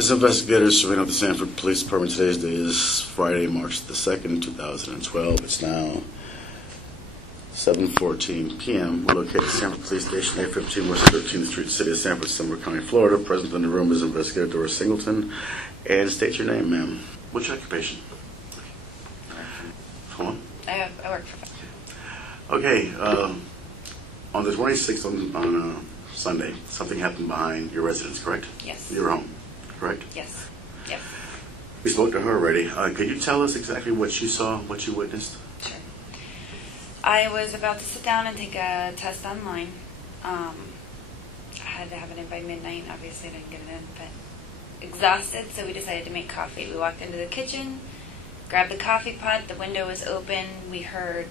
As investigators surveying out the Sanford Police Department, today's date is Friday, March the 2nd, 2012. It's now 7:14 p.m. We're located at Sanford Police Station, 815 West 13th Street, City of Sanford, Somerville County, Florida. Present in the room is Investigator Doris Singleton. And state your name, ma'am. What's your occupation? Hold on. I work for... Okay, on the 26th on Sunday, something happened behind your residence, correct? Yes. Your home, correct? Yes. Yes. We spoke to her already. Could you tell us exactly what you saw, what you witnessed? Sure. I was about to sit down and take a test online. I had to have it in by midnight. Obviously, I didn't get it in, but exhausted, so we decided to make coffee. We walked into the kitchen, grabbed the coffee pot. The window was open. We heard...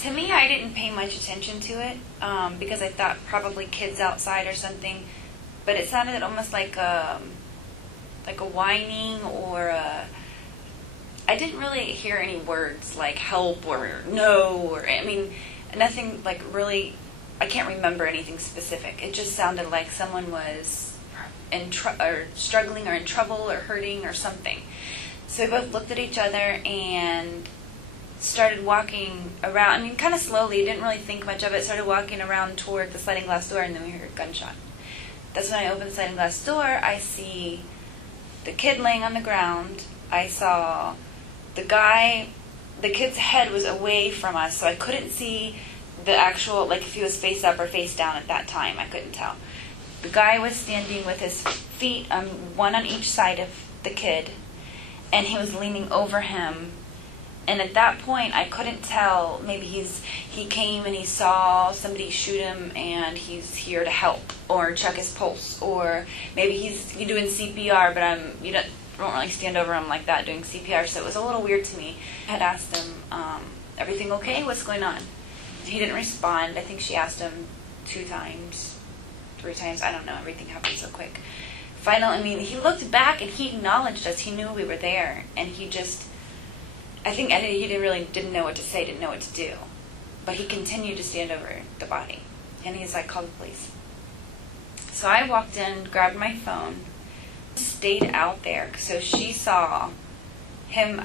To me, I didn't pay much attention to it because I thought probably kids outside or something. But it sounded almost like a whining or a... I didn't really hear any words like help or no or... I mean, nothing like really... I can't remember anything specific. It just sounded like someone was struggling or in trouble or hurting or something. So we both looked at each other and started walking around. I mean, kind of slowly. Didn't really think much of it. Started walking around toward the sliding glass door, and then we heard a gunshot. That's when I opened the sliding glass door. I see the kid laying on the ground. I saw the guy. The kid's head was away from us, so I couldn't see the actual, like if he was face up or face down at that time. I couldn't tell. The guy was standing with his feet, one on each side of the kid, and he was leaning over him. And at that point, I couldn't tell. Maybe he came and he saw somebody shoot him, and he's here to help or check his pulse, or maybe he's doing CPR. But you don't really stand over him like that doing CPR. So it was a little weird to me. I had asked him, "Everything okay? What's going on?" He didn't respond. I think she asked him 2 times, 3 times. I don't know. Everything happened so quick. Finally, I mean, he looked back and he acknowledged us. He knew we were there, and he just. I think he didn't know what to say, didn't know what to do. But he continued to stand over the body. And he's like, call the police. So I walked in, grabbed my phone, stayed out there. So she saw him.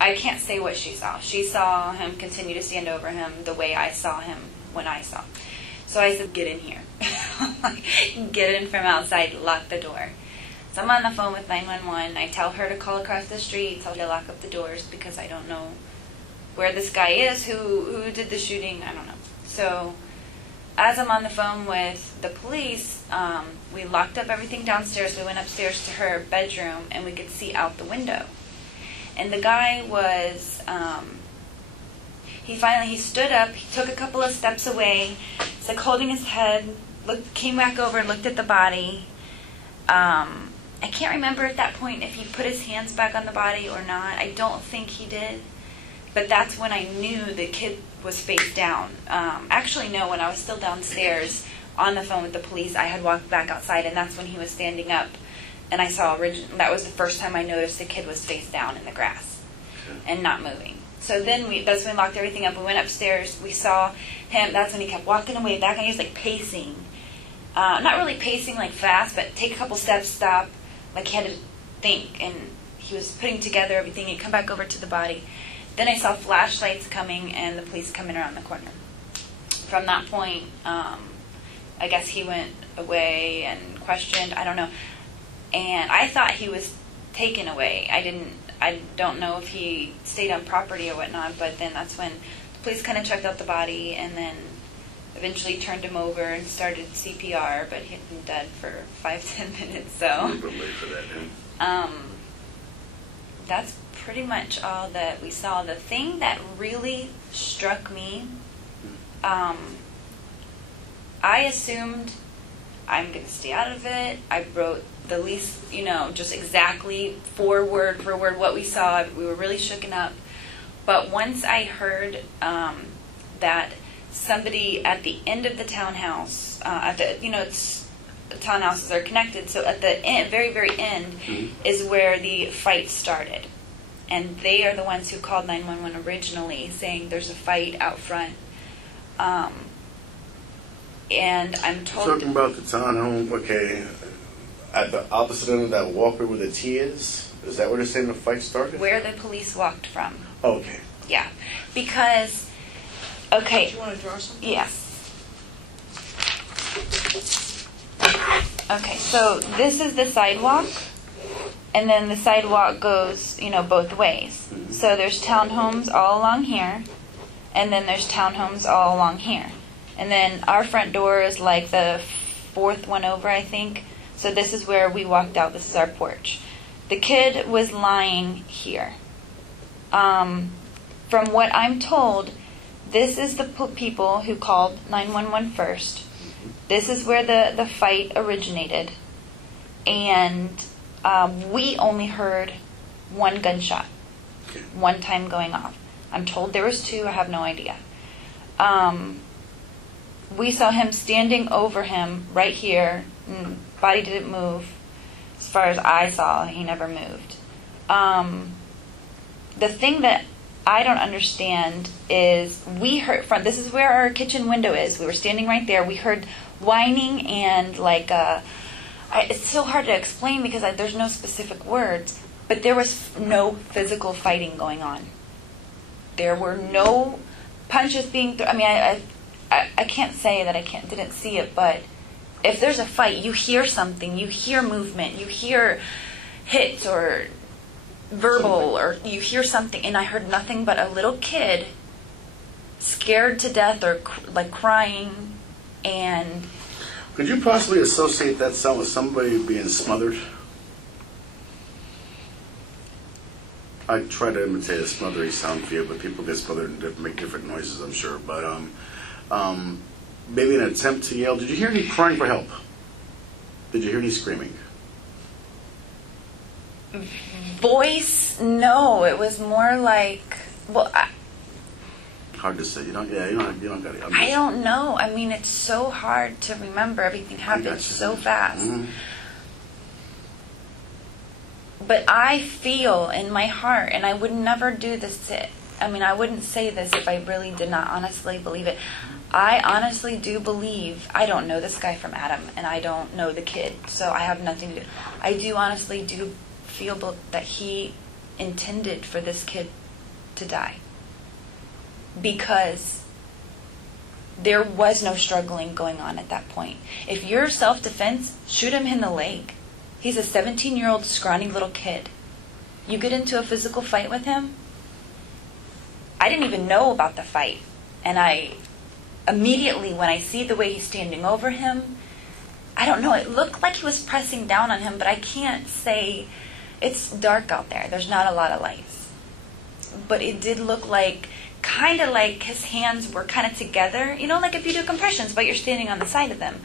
I can't say what she saw. She saw him continue to stand over him the way I saw him when I saw. So I said, get in here. Get in from outside, lock the door. So I'm on the phone with 911. I tell her to call across the street, tell her to lock up the doors because I don't know where this guy is, who did the shooting. I don't know. So as I'm on the phone with the police, we locked up everything downstairs. We went upstairs to her bedroom, and we could see out the window. And the guy was, he stood up. He took a couple of steps away. It's like holding his head, came back over and looked at the body. I can't remember at that point if he put his hands back on the body or not. I don't think he did. But that's when I knew the kid was face down. Actually, no, when I was still downstairs on the phone with the police, I had walked back outside, and that's when he was standing up. And I saw, that was the first time I noticed the kid was face down in the grass and not moving. So then that's when we locked everything up. We went upstairs. We saw him. That's when he kept walking away back, and he was like pacing. Not really pacing like fast, but take a couple steps, stop. Like he had to think, and he was putting together everything. He'd come back over to the body. Then I saw flashlights coming and the police coming around the corner. From that point, I guess he went away and questioned. I don't know. And I thought he was taken away. I don't know if he stayed on property or whatnot, but then that's when the police kind of checked out the body and then eventually turned him over and started CPR, but he had been dead for 5-10 minutes. So that's pretty much all that we saw. The thing that really struck me, I assumed I'm going to stay out of it. I wrote the least, just exactly word for word what we saw. We were really shooken up. But once I heard that somebody at the end of the townhouse, it's the townhouses are connected, so at the very, very end is where the fight started. And they are the ones who called 911 originally, saying there's a fight out front. And I'm told... Talking about the townhome, okay. at the opposite end of that walkway where the T is? Is that where they're saying the fight started? Where the police walked from. Okay. Yeah. Because, okay. Do you want to draw something? Yes. Okay, so this is the sidewalk, and then the sidewalk goes, both ways. Mm-hmm. So there's townhomes all along here, and then there's townhomes all along here. And then our front door is like the fourth one over, I think. So this is where we walked out. This is our porch. The kid was lying here. From what I'm told, this is the people who called 911 first. This is where the fight originated. And we only heard one gunshot, one time going off. I'm told there was two. I have no idea. We saw him standing over him right here. Body didn't move. As far as I saw, he never moved. The thing that I don't understand is we heard from, this is where our kitchen window is. We were standing right there. We heard whining and it's so hard to explain because there's no specific words, but there was no physical fighting going on. There were no punches being thrown. I mean, I can't say that didn't see it, but if there's a fight, you hear something, you hear movement, you hear hits or verbal, or you hear something, and I heard nothing but a little kid scared to death or crying. And could you possibly associate that sound with somebody being smothered? I try to imitate a smothery sound for you, but people get smothered and make different noises, I'm sure. But maybe an attempt to yell. Did you hear any crying for help? Did you hear any screaming? Voice? No, it was more like, Hard to say. You don't got it. I don't know. I mean, it's so hard to remember. Everything happened so fast. Mm-hmm. But I feel in my heart, and I would never do this I wouldn't say this if I really did not honestly believe it. I honestly do believe, I don't know this guy from Adam, and I don't know the kid, so I have nothing to do. I do honestly do feel that he intended for this kid to die. Because there was no struggling going on at that point. If you're self-defense, shoot him in the leg. He's a 17-year-old scrawny little kid. You get into a physical fight with him? I didn't even know about the fight. And I immediately, when I see the way he's standing over him, I don't know, it looked like he was pressing down on him, but I can't say. It's dark out there. There's not a lot of lights. But it did look kind of like his hands were kind of together. Like if you do compressions, but you're standing on the side of them.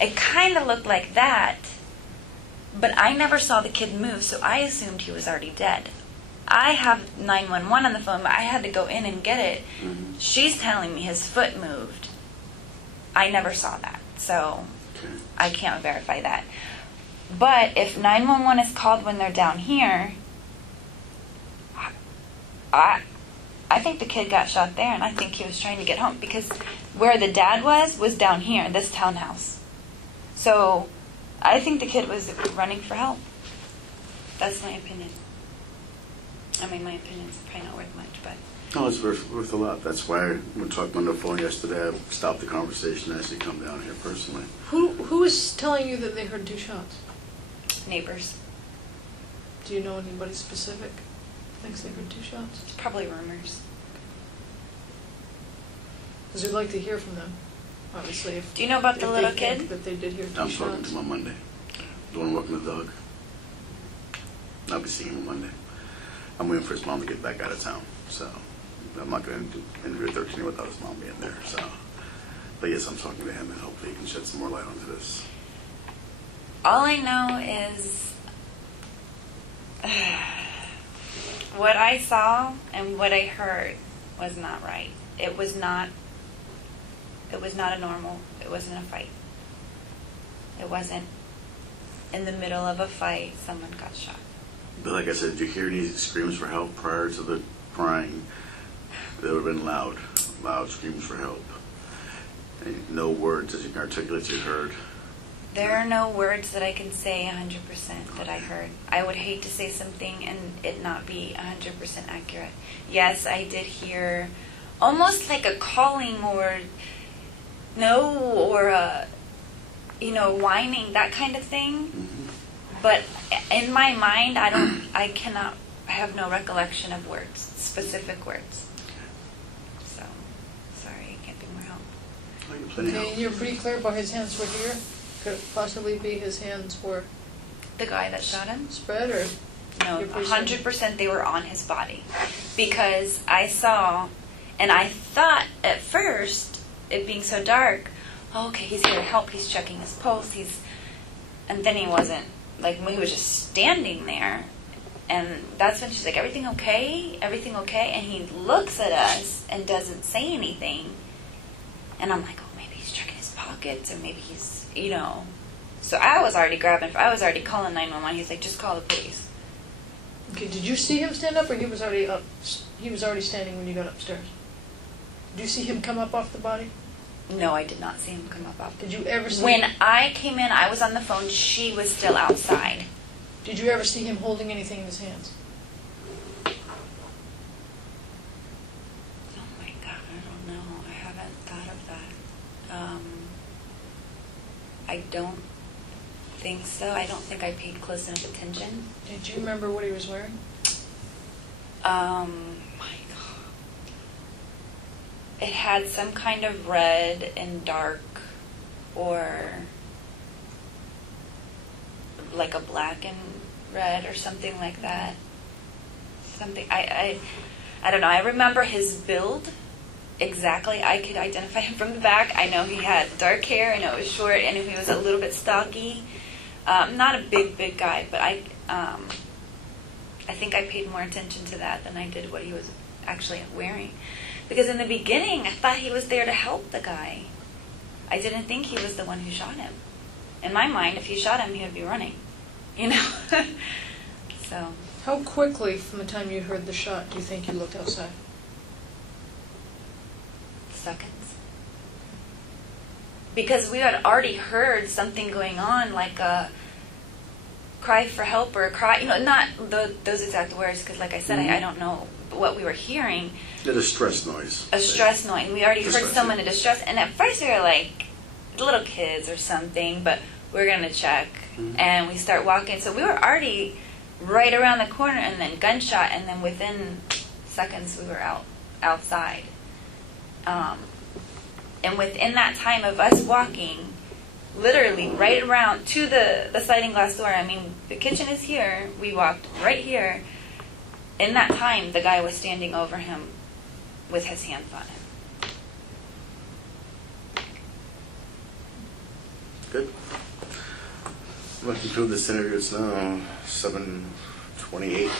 It kind of looked like that. But I never saw the kid move, so I assumed he was already dead. I have 911 on the phone, but I had to go in and get it. Mm-hmm. She's telling me his foot moved. I never saw that, so I can't verify that. But if 911 is called when they're down here, I think the kid got shot there, and I think he was trying to get home, because where the dad was down here, this townhouse. So I think the kid was running for help. That's my opinion. I mean, my opinion's probably not worth much, but... No, it's worth a lot. That's why we talked on the phone yesterday. I stopped the conversation as you come down here personally. Who was telling you that they heard two shots? Neighbors. Do you know anybody specific thinks they heard two shots? It's probably rumors. Because we'd like to hear from them, obviously. Do you know about the little they kid? think that they did hear two I'm shots. talking to him on Monday. The one walking the dog. I'll be seeing him on Monday. I'm waiting for his mom to get back out of town, so I'm not going to interview 13 without his mom being there. So, but yes, I'm talking to him, and hopefully he can shed some more light onto this. All I know is what I saw and what I heard was not right. It was not a normal. It wasn't a fight. It wasn't in the middle of a fight. Someone got shot. But like I said, did you hear any screams for help prior to the crying? They would have been loud screams for help. And no words, as you can articulate, you heard. There are no words that I can say 100% that I heard. I would hate to say something and it not be 100% accurate. Yes, I did hear almost like a calling or no or a, whining, that kind of thing. Mm-hmm. But in my mind, I have no recollection of words, specific words. So, sorry, I can't be more help. Oh, you're plenty Okay, help. and you're pretty clear about his hands were here? Could it possibly be his hands were The guy that shot him? spread, or? No, You're pretty certain? 100% they were on his body. Because I saw, and I thought at first, it being so dark, oh, okay, he's here to help, he's checking his pulse, and then he wasn't. Like, he was just standing there, and that's when she's like, everything okay? Everything okay? And he looks at us and doesn't say anything. And I'm like, oh, maybe he's checking his pockets, or maybe he's, So I was already calling 911. He's like, just call the police. Okay, did you see him stand up, or he was already up? He was already standing when you got upstairs. Did you see him come up off the body? No, I did not see him come up. Did you ever see When him? I came in, I was on the phone. She was still outside. Did you ever see him holding anything in his hands? Oh my God, I don't know. I haven't thought of that. I don't think so. I don't think I paid close enough attention. Did you remember what he was wearing? My God. It had some kind of red and dark, or like a black and red, or something like that. Something I don't know. I remember his build exactly. I could identify him from the back. I know he had dark hair. I know he was short, and he was a little bit stocky. Not a big guy, but I think I paid more attention to that than I did what he was actually wearing. Because in the beginning, I thought he was there to help the guy. I didn't think he was the one who shot him. In my mind, if he shot him, he would be running. So. How quickly from the time you heard the shot do you think you looked outside? Seconds. Because we had already heard something going on, like a cry for help or a cry, not those exact words, because like I said, I don't know what we were hearing. A distress noise. A stress noise. And we already heard Distress, someone yeah. in distress, and at first we were like, little kids or something, but we're going to check. Mm-hmm. And And we start walking. So we were already right around the corner, and then gunshot, and then within seconds we were outside. And within that time of us walking, literally right around to the sliding glass door, I mean, the kitchen is here, we walked right here. In that time, the guy was standing over him with his hands on him. Good. We'll conclude this interview. It's now 7:28.